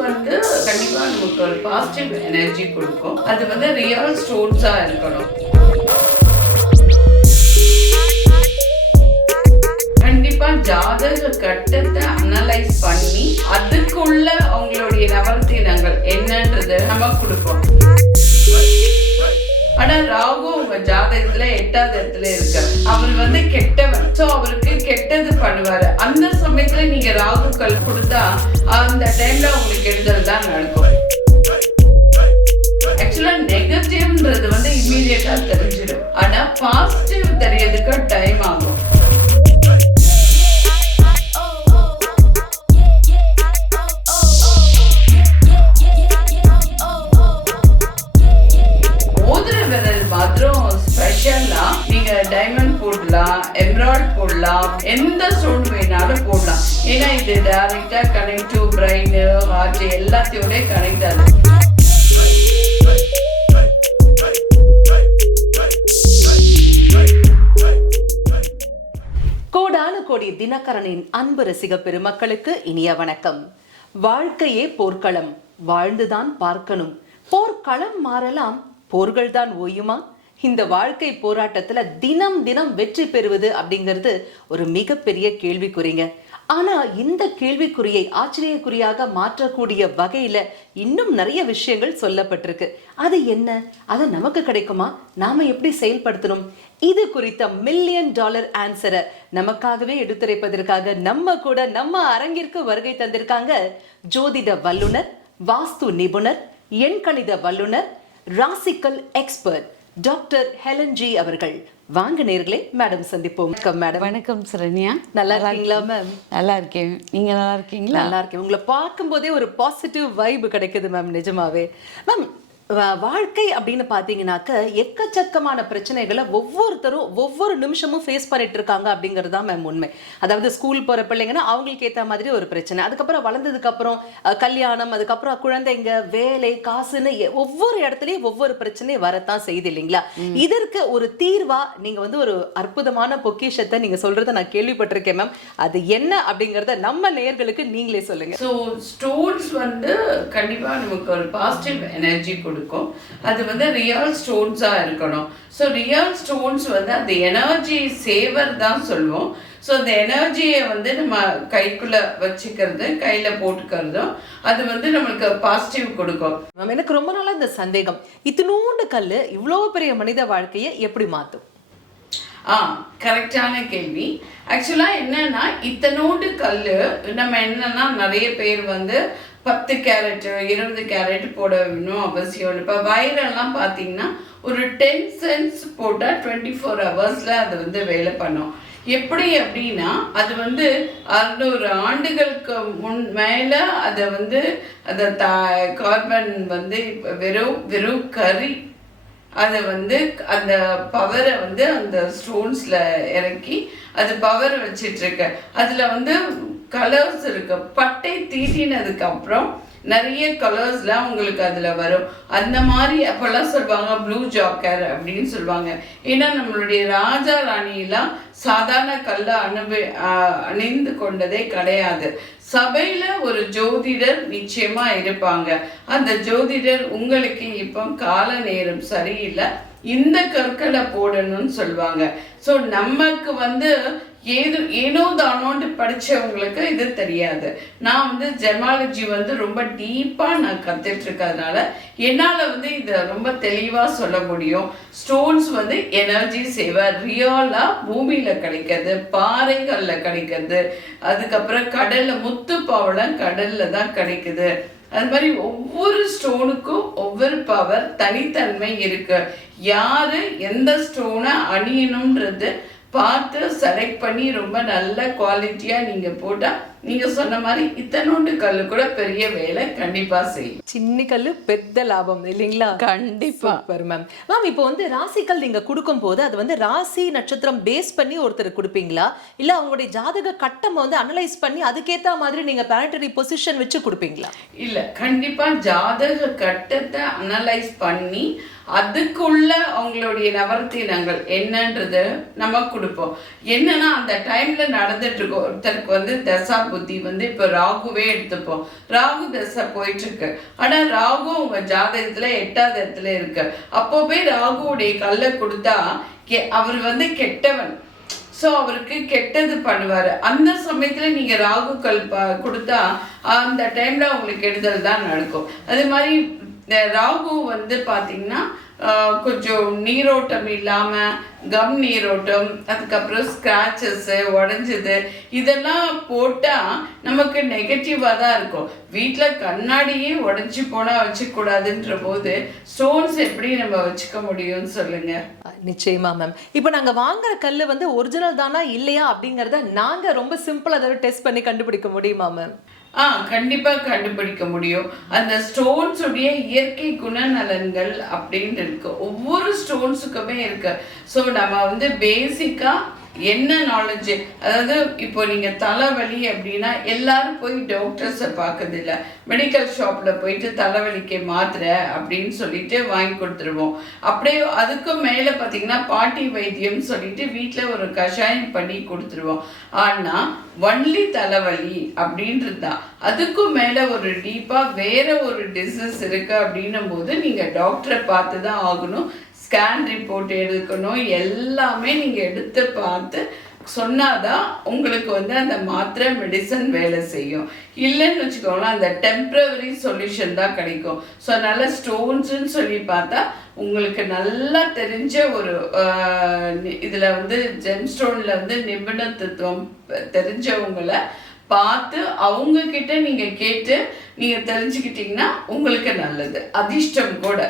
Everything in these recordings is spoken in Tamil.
வந்து கண்டிப்பாக நமக்கு ஒரு பாசிட்டிவ் எனர்ஜி கொடுக்கும். அது வந்து ரியல் ஸ்டோன்ஸாக இருக்கணும். கண்டிப்பா ஜாதக கட்டத்தை அனலைஸ் பண்ணி அதுக்குள்ள அவங்களுடைய நவரத்தினங்கள் என்னன்றது நம்ம கொடுப்போம். ஆனா ராகு உங்க ஜாதகத்துல எட்டாவது இடத்துல இருக்க அவர் வந்து கெட்டவர். சோ அவருக்கு கெட்டது பண்ணுவாரு. அந்த சமயத்துல நீங்க ராகுக்கள் கொடுத்தா அந்த டைம்ல உங்களுக்கு கெடுதல் தான் நடக்கும். ஆக்சுவலா நெகட்டிவ்ன்றது வந்து இம்மீடியட்டா தெரிஞ்சிடும். ஆனா பாசிட்டிவ் தெரியறதுக்கு டைம் ஆகும். போடலாம். எந்த ஸ்டோன் வேணாலும் போடலாம். ஏன்னா இது டைரக்டா கனெக்ட் டு பிரெயின் ஹார்ட் எல்லாத்தையோட கனெக்ட் ஆகுது கோடானு கோடி தினகரனின் அன்பு ரசிக பெருமக்களுக்கு இனிய வணக்கம். வாழ்க்கையே போர்க்களம். வாழ்ந்துதான் பார்க்கணும். போர்க்களம் மாறலாம். போர்கள் தான் ஓயுமா? இந்த வாழ்க்கை போராட்டத்துல தினம் தினம் வெற்றி பெறுவது அப்படிங்கிறது ஒரு மிகப்பெரிய கேள்விக்குறிங்க. ஆனா இந்த கேள்விக்குறியை ஆச்சரியக்குறியாக மாற்றக்கூடிய வகையில இன்னும் நிறைய விஷயங்கள் சொல்லப்பட்டிருக்கு. அது என்ன? அது நமக்கு கிடைக்குமா? நாம எப்படி செயல்படுத்தணும்? இது குறித்த மில்லியன் டாலர் ஆன்சரை நமக்காகவே எடுத்துரைப்பதற்காக நம்ம கூட நம்ம அரங்கிற்கு வருகை தந்திருக்காங்க ஜோதிட வல்லுனர் வாஸ்து நிபுணர் எண்கணித வல்லுனர் ராசிக்கல் எக்ஸ்பர்ட் டாக்டர் ஹெலன் ஜி அவர்கள். வாங்க நேர்களே மேடம் சந்திப்போம். வணக்கம் மேடம். வணக்கம் சரண்யா. நல்லா இருக்கீங்களா மேம்? நல்லா இருக்கேன். நீங்க நல்லா இருக்கீங்களா? நல்லா இருக்கேன். உங்களை பார்க்கும்போதே ஒரு பாசிட்டிவ் வைப் கிடைக்குது மேம் நிஜமாவே. மேம் வாழ்க்கை அப்படின்னு பார்த்தீங்கன்னாக்க எக்கச்சக்கமான பிரச்சனைகளை ஒவ்வொருத்தரும் ஒவ்வொரு நிமிஷமும் ஃபேஸ் பண்ணிட்டு இருக்காங்க அப்படிங்கிறது தான் மேம் உண்மை. அதாவது ஸ்கூல் போகிற பிள்ளைங்கன்னா அவங்களுக்கு ஏற்ற மாதிரி ஒரு பிரச்சனை. அதுக்கப்புறம் வளர்ந்ததுக்கு அப்புறம் அஹ், கல்யாணம் அதுக்கப்புறம் குழந்தைங்க வேலை காசுன்னு ஒவ்வொரு இடத்துலயும் ஒவ்வொரு பிரச்சனை வரத்தான் செய்யுது இல்லைங்களா? இதற்கு ஒரு தீர்வா நீங்க வந்து ஒரு அற்புதமான பொக்கிஷத்தை நீங்க சொல்றதை நான் கேள்விப்பட்டிருக்கேன் மேம் அது என்ன அப்படிங்கறத நம்ம நேயர்களுக்கு நீங்களே சொல்லுங்க. ஸோ ஸ்டோன்ஸ் வந்து கண்டிப்பாக நமக்கு ஒரு பாசிட்டிவ் எனர்ஜி கொடுக்கும். அது வந்து ரியல் ஸ்டோன்ஸாக இருக்கணும். ஸோ ரியல் ஸ்டோன்ஸ் வந்து அந்த எனர்ஜி சேவர் தான் சொல்லுவோம் ஸோ அந்த எனர்ஜியை வந்து நம்ம கைக்குள்ளே வச்சுக்கிறது கையில் போட்டுக்கிறதும் அது வந்து நம்மளுக்கு பாசிட்டிவ் கொடுக்கும். மேம் எனக்கு ரொம்ப நாளா இந்த சந்தேகம். இத்தினூண்டு கல்லு இவ்வளோ பெரிய மனித வாழ்க்கையை எப்படி மாத்தும்? ஆ கரெக்டான கேள்வி. ஆக்சுவலாக என்னன்னா இத்தனோண்டு கல் நம்ம என்னன்னா நிறைய பேர் வந்து பத்து கேரட் இருபது கேரட் போட வேணும் அவசியம் இல்லை. இப்போ வைரெல்லாம் பார்த்தீங்கன்னா ஒரு டென் சென்ஸ் போட்டால் டுவெண்ட்டி ஃபோர் ஹவர்ஸில் அது வந்து வேலை பண்ணும். எப்படி அப்படின்னா அது வந்து அறுநூறு ஆண்டுகளுக்கு முன் மேலே அதை வந்து அதை த கார்பன் வந்து வெறும் வெறும் கறி அதை வந்து அந்த பவரை வந்து அந்த ஸ்டோன்ஸில் இறக்கி அது பவர் வச்சிட்ருக்க அதில் வந்து கலர்ஸ் இருக்கு. பட்டை தீட்டினதுக்கு அப்புறம் நிறைய கலர்ஸ்லாம் உங்களுக்கு அதில் வரும். அந்த மாதிரி அப்போல்லாம் சொல்லுவாங்க ப்ளூ ஜாக்கர் அப்படின்னு சொல்லுவாங்க. ஏன்னா நம்மளுடைய ராஜா ராணியெல்லாம் சாதாரண கல்லை அனுபவி அணிந்து கொண்டதே கிடையாது. சபையில ஒரு ஜோதிடர் நிச்சயமா இருப்பாங்க. அந்த ஜோதிடர் உங்களுக்கு இப்போ கால நேரம் சரியில்லை. இந்த கற்களை போடணும்னு சொல்லுவாங்க. ஸோ நமக்கு வந்து ஏது ஏனோ தானோன்ட்டு படித்தவங்களுக்கு இது தெரியாது. நான் வந்து ஜெமாலஜி வந்து ரொம்ப டீப்பாக நான் கற்றுட்டு இருக்கிறதுனால என்னால் வந்து இதை ரொம்ப தெளிவாக சொல்ல முடியும். ஸ்டோன்ஸ் வந்து எனர்ஜி சேவர் ரியலாக பூமியில் கிடைக்கிறது பாறைகளில் கிடைக்கிறது. அதுக்கப்புறம் கடலில் முத்து பவளம் கடலில் தான் கிடைக்குது. அது மாதிரி ஒவ்வொரு ஸ்டோனுக்கும் ஒவ்வொரு பவர் தனித்தன்மை இருக்கு. யாரு எந்த ஸ்டோனை அணியணும்ன்றது பார்த்து செலக்ட் பண்ணி ரொம்ப நல்ல குவாலிட்டியா நீங்க போட்டா நீங்க சொன்ன மாதிரி இத்தனோண்டு கல்லு கூட பெரிய வேலை கண்டிப்பா செய்யும். சின்ன கல்லு பெத்த லாபம் இல்லைங்களா? கண்டிப்பா. சூப்பர் மேம் மேம் இப்போ வந்து ராசிக்கல் நீங்க கொடுக்கும் போது அது வந்து ராசி நட்சத்திரம் பேஸ் பண்ணி ஒருத்தர் கொடுப்பீங்களா? இல்ல அவங்களுடைய ஜாதக கட்டம் வந்து அனலைஸ் பண்ணி அதுக்கேத்த மாதிரி நீங்க பிளானட்டரி பொசிஷன் வச்சு கொடுப்பீங்களா? இல்ல கண்டிப்பா ஜாதக கட்டத்தை அனலைஸ் பண்ணி அதுக்குள்ள அவங்களுடைய நவரத்தினங்கள் என்னன்றது நம்ம கொடுப்போம். என்னன்னா அந்த டைம்ல நடந்துட்டு இருக்கும் ஒருத்தருக்கு வந்து தசா புத்தி வந்து இப்போ ராகுவே எடுத்துப்போம். ராகு தசை போயிட்டு இருக்கு ஆனா ராகு உங்க ஜாதகத்துல எட்டாவது இடத்துல இருக்கு. அப்போ போய் ராகுவுடைய கல்லை கொடுத்தா அவர் வந்து கெட்டவன். ஸோ அவருக்கு கெட்டது பண்ணுவார். அந்த சமயத்தில் நீங்கள் ராகுக்கள் ப கொடுத்தா அந்த டைமில் அவங்களுக்கு கெடுதல் தான் நடக்கும். அது மாதிரி இந்த ராகு வந்து பார்த்தீங்கன்னா கொஞ்சம் நீரோட்டம் இல்லாமல் கம் நீரோட்டம் அதுக்கப்புறம் ஸ்க்ராச்சஸ்ஸு உடஞ்சது இதெல்லாம் போட்டால் நமக்கு நெகட்டிவாக தான் இருக்கும். வீட்டில் கண்ணாடியே உடஞ்சி போனால் வச்சுக்கூடாதுன்ற போது ஸ்டோன்ஸ் எப்படி நம்ம வச்சுக்க முடியும்னு சொல்லுங்கள் நிச்சயமா மேம் இப்போ நாங்கள் வாங்குற கல் வந்து ஒரிஜினல் தானா இல்லையா அப்படிங்கிறத நாங்கள் ரொம்ப சிம்பிளாக அதாவது டெஸ்ட் பண்ணி கண்டுபிடிக்க முடியுமா மேம் ஆ கண்டிப்பாக கண்டுபிடிக்க முடியும். அந்த ஸ்டோன்ஸுடைய இயற்கை குணநலன்கள் அப்படின்னு இருக்கு. ஒவ்வொரு ஸ்டோன்ஸுக்குமே இருக்கு. ஸோ நம்ம வந்து பேசிக்காக என்ன நாலேஜ் அதாவது இப்போ நீங்க தலைவலி அப்படின்னா எல்லாரும் போய் டாக்டர்ஸை பார்க்கறது இல்ல மெடிக்கல் ஷாப்ல போயிட்டு தலைவலிக்கு மாத்திரை அப்படின்னு சொல்லிட்டு வாங்கி கொடுத்துருவோம். அப்படியே அதுக்கும் மேல பாத்தீங்கன்னா பாட்டி வைத்தியம் சொல்லிட்டு வீட்ல ஒரு கஷாயம் பண்ணி கொடுத்துருவோம். ஆனா ஒன்லி தலைவலி அப்படின்றது தான். அதுக்கும் மேல ஒரு டீப்பா வேற ஒரு டிசீஸ் இருக்கு அப்படின்னும் போது நீங்க டாக்டரை பார்த்து தான் ஆகணும். ஸ்கேன் ரிப்போர்ட் எடுக்கணும். எல்லாமே நீங்கள் எடுத்து பார்த்து சொன்னாதான் உங்களுக்கு வந்து அந்த மாத்திரை மெடிசன் வேலை செய்யும். இல்லைன்னு வச்சுக்கோங்களேன் அந்த டெம்ப்ரவரி சொல்யூஷன் தான் கிடைக்கும். ஸோ அதனால் ஸ்டோன்ஸுன்னு சொல்லி பார்த்தா உங்களுக்கு நல்லா தெரிஞ்ச ஒரு இதில் வந்து ஜெம் ஸ்டோனில் வந்து நிபுணத்துவம் தெரிஞ்சவங்களை பார்த்து அவங்க கிட்ட நீங்கள் கேட்டு நீங்கள் தெரிஞ்சுக்கிட்டீங்கன்னா உங்களுக்கு நல்லது. அதிர்ஷ்டம் கூட.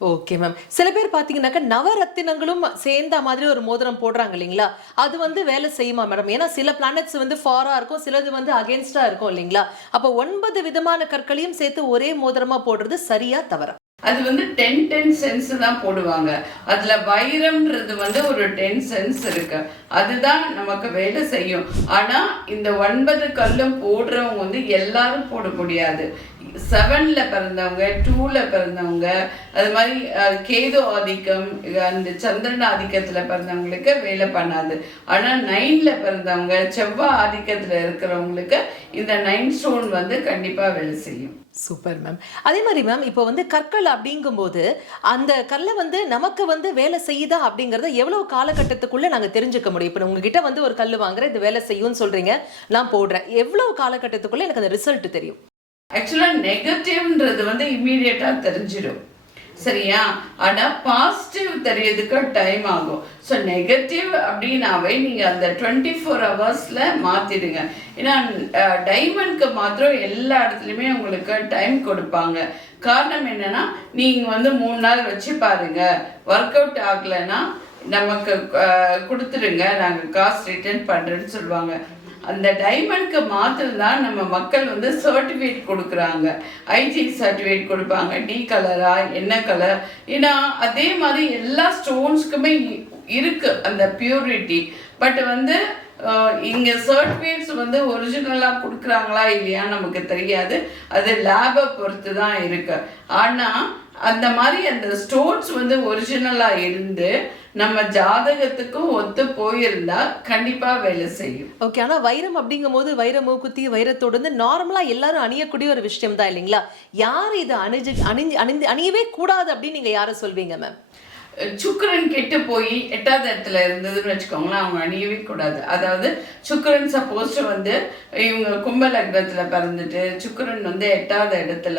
ஓகே மேம் சில பேர் பார்த்தீங்கன்னாக்கா நவரத்தினங்களும் சேர்ந்த மாதிரி ஒரு மோதிரம் போடுறாங்க இல்லைங்களா? அது வந்து வேலை செய்யுமா மேடம் ஏன்னா சில பிளானட்ஸ் வந்து ஃபாராக இருக்கும் சிலது வந்து அகேன்ஸ்டாக இருக்கும் இல்லைங்களா? அப்போ ஒன்பது விதமான கற்களையும் சேர்த்து ஒரே மோதிரமாக போடுறது சரியா தவறா? அது வந்து டென் டென் சென்ஸ் தான் போடுவாங்க. அதுல வைரம்ன்றது வந்து ஒரு டென் சென்ஸ் இருக்கு. அதுதான் நமக்கு வேலை செய்யும். ஆனா இந்த ஒன்பது கல்லும் போடுறவங்க வந்து எல்லாரும் போட முடியாது. செவனில் பிறந்தவங்க டூவில் பிறந்தவங்க அது மாதிரி கேது ஆதிக்கம் அந்த சந்திரன் ஆதிக்கத்தில் பிறந்தவங்களுக்கு வேலை பண்ணாது. ஆனால் நைனில் பிறந்தவங்க செவ்வாய் ஆதிக்கத்தில் இருக்கிறவங்களுக்கு இந்த நைன் ஸ்டோன் வந்து கண்டிப்பாக வேலை செய்யும். Super ma'am. அதே மாதிரி மேம் இப்போ வந்து கற்கள் அப்படிங்கும்போது அந்த கல்லை வந்து நமக்கு வந்து வேலை செய்யுதா அப்படிங்கிறத எவ்வளவு காலகட்டத்துக்குள்ளே நாங்கள் தெரிஞ்சுக்க முடியும்? இப்போ உங்ககிட்ட வந்து ஒரு கல் வாங்குற இது வேலை செய்யும்னு சொல்கிறீங்க நான் போடுறேன். எவ்வளவு காலகட்டத்துக்குள்ளே எனக்கு அந்த ரிசல்ட் தெரியும்? ஆக்சுவலாக நெகட்டிவ்ன்றது வந்து இம்மீடியட்டாக தெரிஞ்சிடும் சரியா? ஆனால் பாசிட்டிவ் தெரியறதுக்கு டைம் ஆகும். ஸோ நெகட்டிவ் அப்படின்னாவே நீங்கள் அந்த டுவெண்ட்டி ஃபோர் ஹவர்ஸில் மாற்றிடுங்க ஏன்னா டைமண்ட்க்கு மாத்திரம் எல்லா இடத்துலையுமே உங்களுக்கு டைம் கொடுப்பாங்க. காரணம் என்னன்னா நீங்கள் வந்து மூணு நாள் வச்சு பாருங்க. ஒர்க் அவுட் ஆகலைன்னா நமக்கு கொடுத்துருங்க நாங்கள் காசு ரிட்டர்ன் பண்ணுறேன்னு சொல்லுவாங்க. அந்த டைமண்ட்க்கு மாத்திரம் தான் நம்ம மக்கள் வந்து சர்டிஃபிகேட் கொடுக்குறாங்க. ஐடி சர்டிஃபிகேட் கொடுப்பாங்க. டி கலரா என்ன கலர் ஏன்னா அதே மாதிரி எல்லா ஸ்டோன்ஸ்க்குமே இருக்கு அந்த பியூரிட்டி பட் வந்து இங்கே சர்டிஃபிகேட்ஸ் வந்து ஒரிஜினலாக கொடுக்குறாங்களா இல்லையா நமக்கு தெரியாது. அது லேபை பொறுத்து தான் இருக்கு. ஆனால் அந்த மாதிரி அந்த ஸ்டோன்ஸ் வந்து ஒரிஜினலாக இருந்து நம்ம ஜாதகத்துக்கும் ஒத்து போயிருந்தா கண்டிப்பா வேலை செய்யும். ஓகே ஆனா வைரம் அப்படிங்கும் போது வைர மூக்குத்தி வைரத்தோடு வந்து நார்மலா எல்லாரும் அணியக்கூடிய ஒரு விஷயம் தான் இல்லைங்களா? யார் இதை அணிஞ்சு அணிஞ்சு அணிந்து அணியவே கூடாது அப்படின்னு நீங்க யாரை சொல்வீங்க மேம் சுக்கரன் கெட்டு போய் எட்டாவது இடத்துல இருந்ததுன்னு வச்சுக்கோங்களேன் அவங்க அணியவே கூடாது. அதாவது சுக்கரன் சப்போஸ் வந்து இவங்க கும்ப லக்னத்தில் பிறந்துட்டு சுக்கரன் வந்து எட்டாவது இடத்துல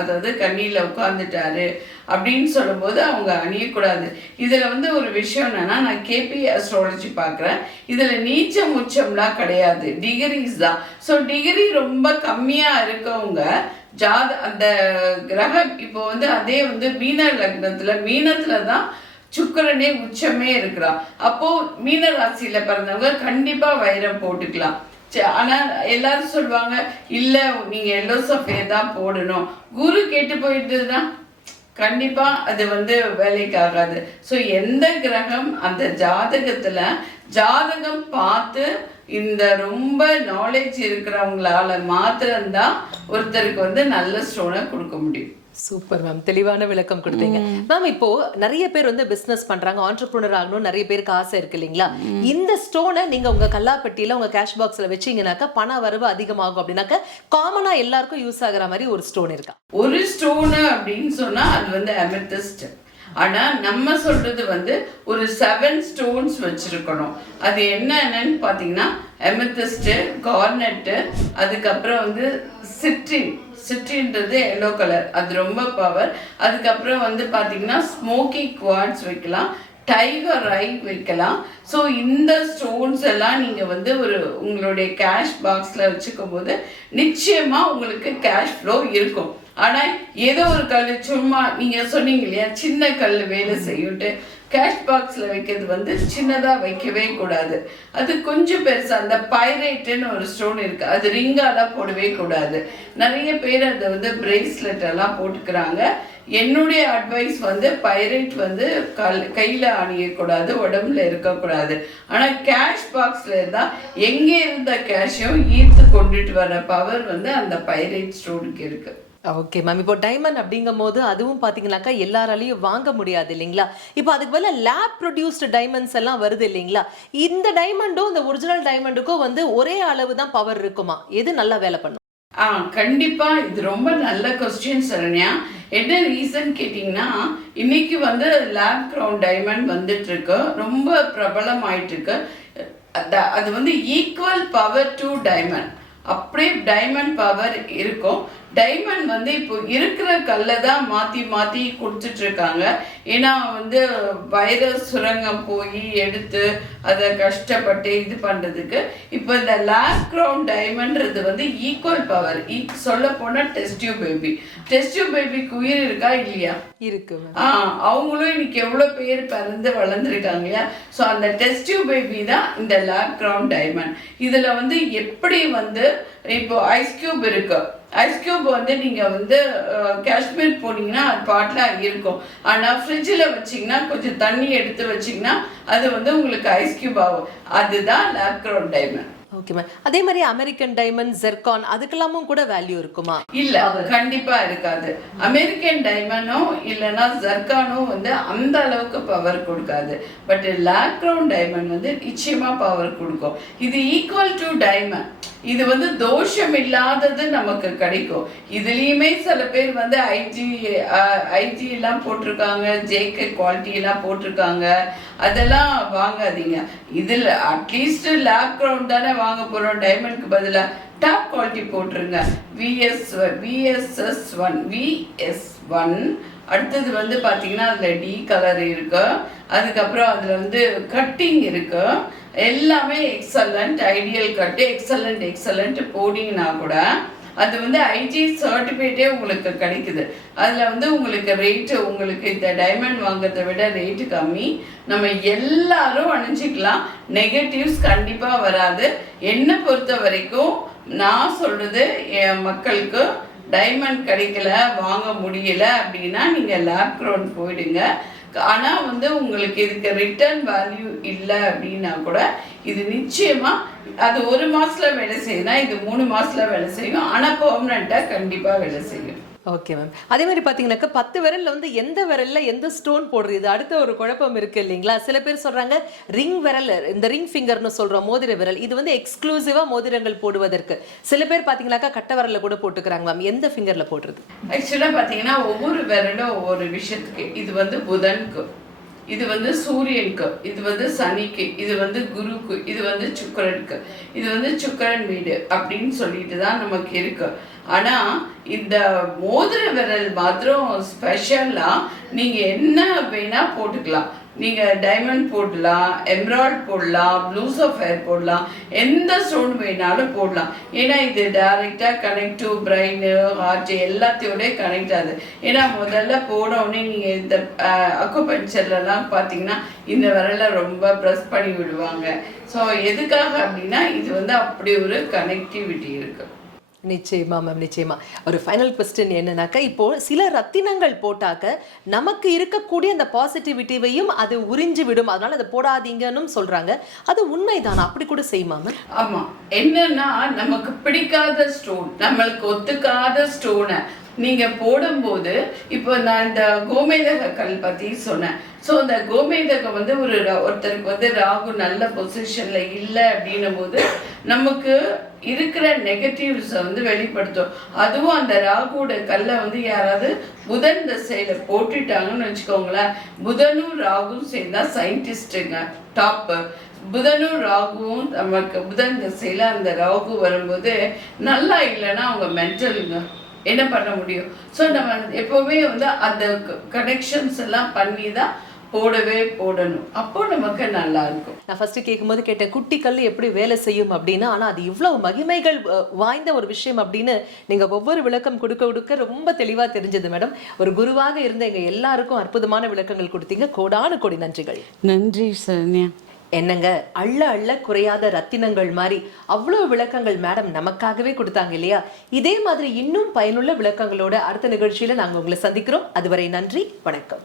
அதாவது கண்ணியில் உட்காந்துட்டாரு அப்படின்னு சொல்லும்போது அவங்க அணியக்கூடாது. இதில் வந்து ஒரு விஷயம் என்னன்னா நான் கேபி அஸ்ட்ராலஜி பார்க்குறேன். இதில் நீச்சம் உச்சம்லாம் கிடையாது. டிகிரிஸ் தான். ஸோ டிகிரி ரொம்ப கம்மியாக இருக்கவங்க ஜாத அந்த கிரகம் இப்போ வந்து அதே வந்து மீன லக்னத்துல மீனத்துல தான் சுக்கிரனே உச்சமே இருக்கிறான் அப்போ மீன ராசியில பிறந்தவங்க கண்டிப்பா வைரம் போட்டுக்கலாம். ஆனா எல்லாரும் சொல்லுவாங்க இல்ல நீங்க எல்லோ சஃபே தான் போடணும். குரு கெட்டு போயிட்டுதுன்னா கண்டிப்பா அது வந்து வேலைக்கு ஆகாது. ஸோ எந்த கிரகம் அந்த ஜாதகத்துல ஜாதகம் பார்த்து இந்த ரொம்ப நாலேஜ் இருக்கிறவங்களால மாத்திரம்தான் ஒருத்தருக்கு வந்து நல்ல ஸ்டோனை கொடுக்க முடியும். சூப்பர் மேம் தெளிவான விளக்கம் கொடுத்தீங்க. மேம் இப்போ நிறைய பேர் வந்து பிசினஸ் பண்றாங்க ஆண்டர்பிரினர் ஆகணும் நிறைய பேருக்கு ஆசை இருக்கு இல்லைங்களா? இந்த ஸ்டோனை நீங்க உங்க கல்லாப்பட்டியில உங்க கேஷ் பாக்ஸ்ல வச்சீங்கன்னாக்கா பண வரவு அதிகமாகும் அப்படின்னாக்க காமனா எல்லாருக்கும் யூஸ் ஆகுற மாதிரி ஒரு ஸ்டோன் இருக்கா? ஒரு ஸ்டோனு அப்படின்னு சொன்னா அது வந்து அமெத்திஸ்ட் ஆனா நம்ம சொல்றது வந்து ஒரு செவன் ஸ்டோன்ஸ் வச்சிருக்கணும். அது என்னென்னு பாத்தீங்கன்னா எமெத்திஸ்ட் கார்னெட்டு அதுக்கப்புறம் வந்து சிட்ரின் சிட்ரின்றது எல்லோ கலர் அது ரொம்ப பவர் அதுக்கப்புறம் வந்து பார்த்தீங்கன்னா ஸ்மோக்கி குவாட்ஸ் வைக்கலாம். டைகர் ஐ வைக்கலாம். ஸோ இந்த ஸ்டோன்ஸ் எல்லாம் நீங்கள் வந்து ஒரு உங்களுடைய கேஷ் பாக்ஸில் வச்சுக்கும் போது நிச்சயமாக உங்களுக்கு கேஷ் ஃப்ளோ இருக்கும். ஆனால் ஏதோ ஒரு கல் சும்மா நீங்கள் சொன்னீங்க இல்லையா சின்ன கல் வேலை செய்யும்ட்டு கேஷ் பாக்ஸில் வைக்கிறது வந்து சின்னதாக வைக்கவே கூடாது. அது கொஞ்சம் பெருசாக அந்த பைரேட்டுன்னு ஒரு ஸ்டோன் இருக்குது அது ரிங்காலாம் போடவே கூடாது. நிறைய பேர் அதை வந்து பிரேஸ்லெட் எல்லாம் போட்டுக்கிறாங்க. என்னுடைய அட்வைஸ் வந்து பைரேட் வந்து கல் கையில் அணியக்கூடாது உடம்புல இருக்கக்கூடாது. ஆனால் கேஷ் பாக்ஸில் இருந்தால் எங்கே இருந்த கேஷையும் ஈர்த்து கொண்டுட்டு வர பவர் வந்து அந்த பைரேட் ஸ்டோனுக்கு இருக்குது ஓகே மேம் இப்போ டைமண்ட் அப்படிங்கும் போது அதுவும் பாத்தீங்கன்னாக்கா எல்லாராலையும் வாங்க முடியாது இல்லைங்களா? இப்போ அதுக்கு பதிலாக லேப் ப்ரொடியூஸ்டு டைமண்ட்ஸ் எல்லாம் வருது இல்லைங்களா? இந்த டைமண்டும் இந்த ஒரிஜினல் டைமண்டுக்கும் வந்து ஒரே அளவு தான் பவர் இருக்குமா? எது நல்லா வேலை பண்ணும்? ஆ கண்டிப்பா. இது ரொம்ப நல்ல கொஸ்டின் சரண்யா என்ன ரீசன் கேட்டிங்கன்னா இன்னைக்கு வந்து லேப் க்ரௌன் டைமண்ட் வந்துட்டு இருக்கு ரொம்ப பிரபலம் ஆயிட்டு இருக்கு அது வந்து ஈக்குவல் பவர் டு டைமண்ட் அப்படியே டைமண்ட் பவர் இருக்கும். டைமண்ட் வந்து இப்போ இருக்கிற கல்லை தான் மாற்றி மாற்றி கொடுத்துட்டு இருக்காங்க ஏன்னா வந்து வைரஸ் சுரங்கம் போய் எடுத்து அதை கஷ்டப்பட்டு இது பண்ணுறதுக்கு இப்போ இந்த லேப் கிரவுண்ட் டைமண்ட்றது வந்து ஈக்குவல் பவர் சொல்ல போனால் டெஸ்டியூ பேபி டெஸ்டியூ பேபிக்கு உயிர் இருக்கா இல்லையா? இருக்கு ஆ அவங்களும் இன்னைக்கு எவ்வளோ பேர் பிறந்து வளர்ந்துருக்காங்க இல்லையா? ஸோ அந்த டெஸ்டியூ பேபி தான் இந்த லேப் கிரவுண்ட் டைமண்ட் இதில் வந்து எப்படி வந்து இப்போ ஐஸ் கியூப் இருக்கு. ஐஸ் கியூப் வந்து நீங்கள் வந்து காஷ்மீர் போனீங்கன்னா அது பாட்டில் இருக்கும். ஆனால் ஃப்ரிட்ஜில் வச்சிங்கன்னா கொஞ்சம் தண்ணி எடுத்து வச்சிங்கன்னா அது வந்து உங்களுக்கு ஐஸ் கியூப் ஆகும். அதுதான் lab grown diamond okay ma'am அதே மாதிரி அமெரிக்கன் டைமண்ட் ஜெர்கான் அதுக்கெல்லாமும் கூட வேல்யூ இருக்குமா? இல்ல கண்டிப்பா இருக்காது. அமெரிக்கன் டைமண்டும் இல்லைன்னா ஜர்கானும் வந்து அந்த அளவுக்கு பவர் கொடுக்காது. பட் லேக் கிரவுண்ட் டைமண்ட் வந்து நிச்சயமா பவர் கொடுக்கும். இது ஈக்குவல் டு டைமண்ட் இது வந்து தோஷம் இல்லாதது நமக்கு கிடைக்கும். இதுலயுமே சில பேர் வந்து ஐஜி ஐஜி எல்லாம் போட்டிருக்காங்க ஜேகே குவாலிட்டி எல்லாம் போட்டிருக்காங்க. அதெல்லாம் வாங்காதீங்க. இதில் அட்லீஸ்ட் லேப் கிரவுண்ட் தானே வாங்க போகிறோம் டைமண்ட்க்கு பதிலாக டாப் குவாலிட்டி போட்டுருங்க. VS VSS one VS one அடுத்தது வந்து பார்த்தீங்கன்னா அதில் டி கலர் இருக்கு. அதுக்கப்புறம் அதில் வந்து கட்டிங் இருக்கு. எல்லாமே excellent ideal cut excellent excellent போடிங்கன்னா கூட அது வந்து ஐடி சர்டிஃபிகேட்டே உங்களுக்கு கிடைக்குது. அதில் வந்து உங்களுக்கு ரேட்டு உங்களுக்கு இந்த டைமண்ட் வாங்குறத விட ரேட்டு கம்மி. நம்ம எல்லாரும் அணிஞ்சிக்கலாம். நெகட்டிவ்ஸ் கண்டிப்பாக வராது. என்னை பொறுத்த வரைக்கும் நான் சொல்கிறது என் மக்களுக்கு டைமண்ட் கிடைக்கல வாங்க முடியல அப்படின்னா நீங்கள் லேப் க்ரௌண்ட் போயிடுங்க. ஆனால் வந்து உங்களுக்கு இதுக்கு ரிட்டர்ன் வேல்யூ இல்லை அப்படின்னா கூட இது நிச்சயமாக அது ஒரு மாதத்தில் வேலை செய்யுதுன்னா இது மூணு மாதத்தில் வேலை செய்யும். ஆனால் பர்மனெண்ட்டாக கண்டிப்பாக வேலை செய்யும். ஓகே மேம் அதே மாதிரி பார்த்தீங்கன்னாக்கா பத்து விரல்ல வந்து எந்த விரல்ல எந்த ஸ்டோன் போடுறது? அடுத்த ஒரு குழப்பம் இருக்கு இல்லைங்களா? சில பேர் சொல்றாங்க ரிங் விரல் இந்த ரிங் ஃபிங்கர்னு சொல்றோம் மோதிர விரல் இது வந்து எக்ஸ்க்ளூசிவா மோதிரங்கள் போடுவதற்கு. சில பேர் பார்த்தீங்கன்னாக்கா கட்ட விரலில் கூட போட்டுக்கிறாங்க மேம் எந்த ஃபிங்கர்ல போடுறது? ஆக்சுவலாக பார்த்தீங்கன்னா ஒவ்வொரு விரலும் ஒவ்வொரு விஷயத்துக்கு இது வந்து புதனுக்கு இது வந்து சூரியனுக்கு இது வந்து சனிக்கு இது வந்து குருக்கு இது வந்து சுக்கரனுக்கு. இது வந்து சுக்கரன் வீடு அப்படின்னு சொல்லிட்டு தான் நமக்கு இருக்கு. ஆனா இந்த மோதிர விரல் மாத்திரம் ஸ்பெஷலா நீங்க என்ன வேணா போட்டுக்கலாம். நீங்கள் டைமண்ட் போடலாம் எம்ராய்ட் போடலாம் ப்ளூ சஃபயர் போடலாம் எந்த ஸ்டோன் வேணாலும் போடலாம். ஏன்னா இது டைரெக்டாக கனெக்ட் டு பிரெயின் ஹார்ட் எல்லாத்தையோடய கனெக்ட் ஆகுது. ஏன்னா முதல்ல போன உடனே நீங்க இந்த அக்குபஞ்சர்லாம் பார்த்தீங்கன்னா இந்த விரலை ரொம்ப ப்ரெஸ் பண்ணி விடுவாங்க. ஸோ எதுக்காக அப்படின்னா இது வந்து அப்படி ஒரு கனெக்டிவிட்டி இருக்குது நிச்சயமா மேம் நிச்சயமா. ஒரு ஃபைனல் கொஸ்டின் என்னன்னாக்கா இப்போ சில ரத்தினங்கள் போட்டாக்க நமக்கு இருக்கக்கூடிய அந்த பாசிட்டிவிட்டிவையும் அது உறிஞ்சு விடும். அதனால அதை போடாதீங்கன்னு சொல்றாங்க. அது உண்மைதானா? அப்படி கூட செய்யுமா மேம் ஆமா. என்னன்னா நமக்கு பிடிக்காத ஸ்டோன் நம்மளுக்கு ஒத்துக்காத ஸ்டோனை நீங்கள் போடும்போது இப்போ நான் இந்த கோமேதக கல் பற்றி சொன்னேன். ஸோ அந்த கோமேதகம் வந்து ஒரு ஒருத்தருக்கு வந்து ராகு நல்ல பொசிஷனில் இல்லை அப்படின்னும் போது நமக்கு இருக்கிற நெகட்டிவ்ஸை வந்து வெளிப்படுத்தும். அதுவும் அந்த ராகுவோட கல்லை வந்து யாராவது புதன் திசையில் போட்டுட்டாங்கன்னு வச்சுக்கோங்களேன். புதனும் ராகும் சேர்ந்தா சயின்டிஸ்ட்டுங்க டாப்பு புதனும் ராகுவும் நமக்கு புதன் திசையில் அந்த ராகு வரும்போது நல்லா இல்லைன்னா அவங்க மென்டலுங்க என்ன பண்ண முடியும்? ஸோ நம்ம எப்பவுமே வந்து அந்த கனெக்ஷன்ஸ் எல்லாம் பண்ணி தான் போடவே போடணும். அப்போ நமக்கு நல்லா இருக்கும். நான் ஃபர்ஸ்ட் கேட்கும்போது கேட்டேன் குட்டி கல் எப்படி வேலை செய்யும் அப்படின்னு? ஆனா அது இவ்வளவு மகிமைகள் வாய்ந்த ஒரு விஷயம் அப்படின்னு நீங்க ஒவ்வொரு விளக்கம் கொடுக்க கொடுக்க ரொம்ப தெளிவா தெரிஞ்சது மேடம் ஒரு குருவாக இருந்த எங்க எல்லாருக்கும் அற்புதமான விளக்கங்கள் கொடுத்தீங்க. கோடானு கோடி நன்றிகள். நன்றி சரண்யா. என்னங்க அள்ள அள்ள குறையாத ரத்தினங்கள் மாதிரி அவ்வளோ விளக்கங்கள் மேடம் நமக்காகவே கொடுத்தாங்க இல்லையா? இதே மாதிரி இன்னும் பயனுள்ள விளக்கங்களோட அடுத்த நிகழ்ச்சியில நாங்கள் உங்களை சந்திக்கிறோம். அதுவரை நன்றி வணக்கம்.